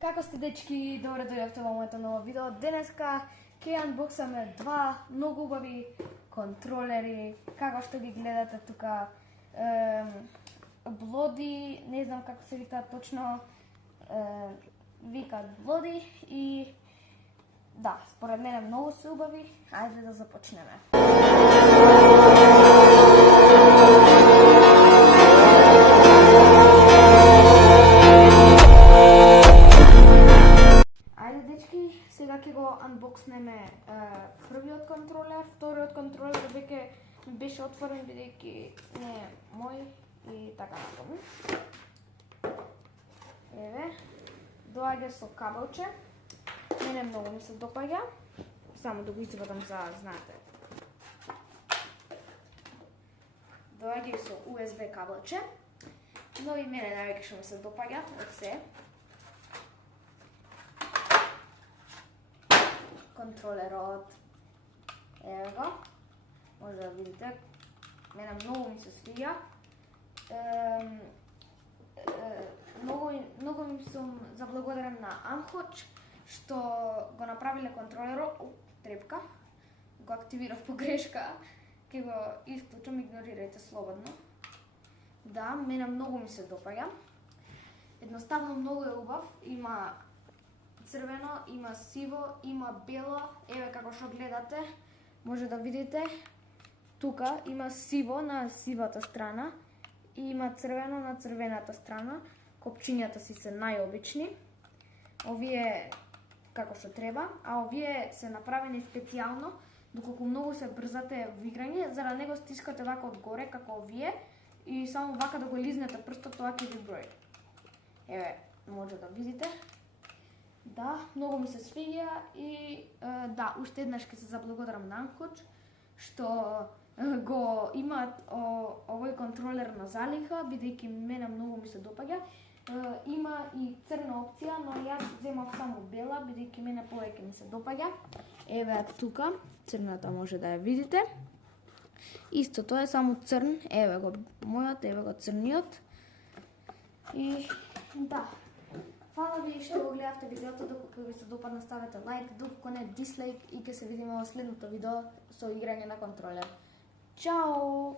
Како сте, дечки? Добре дојдовте во моето ново видео. Денеска ќе анбоксаме два многу убави контролери. Како што ги гледате тука, Bloody, не знам како се викаат точно, викаат Bloody и да, според мене многу се убави. Ајде да започнеме. Сега ќе го анбокснеме првиот контролер, вториот контролер веќе беше отворен бидејќи не е мој и така натаму. Еве, доаѓа со кабелче. Мене многу ми се допаѓа. Само да го извадам за знаете. Доаѓа и со USB кабелче. Но и мене највеќе што ми се допаѓа од се. Контролерот, ево го, може да видите, мене многу ми се свиѓа, многу ми сум заблагодарен на Amhoch што го направиле контролерот, трепка, го активирав по грешка, ќе го исклучам, игнорирајте слободно. Да, мене многу ми се допаѓа, едноставно многу е убав, има црвено, има сиво, има бело, еве како што гледате, може да видите, тука има сиво на сивата страна и има црвено на црвената страна, копчињата си се најобични, овие како што треба, а овие се направени специјално, доколку многу се брзате во играње, за да не го стискате вака од горе како овие и само вака да го лизнете прстот, тоа ќе ви брои. Еве, може да видите. Да, многу ми се свиѓа и да, уште еднаш ќе се заблагодарам на Amhoch што го имаат овој контролер на залиха, бидејќи мене многу ми се допаѓа. Има и црна опција, но јас земав само бела, бидејќи мене повеќе ми се допаѓа. Еве тука, црната може да ја видите. Истото е само црн, еве го мојот, еве го црниот. И да. Фала ви што го гледавте видеото, доколку ви се допадна ставете лайк, доколку не дислайк и ќе се видиме во следното видео со играње на контролер. Чао!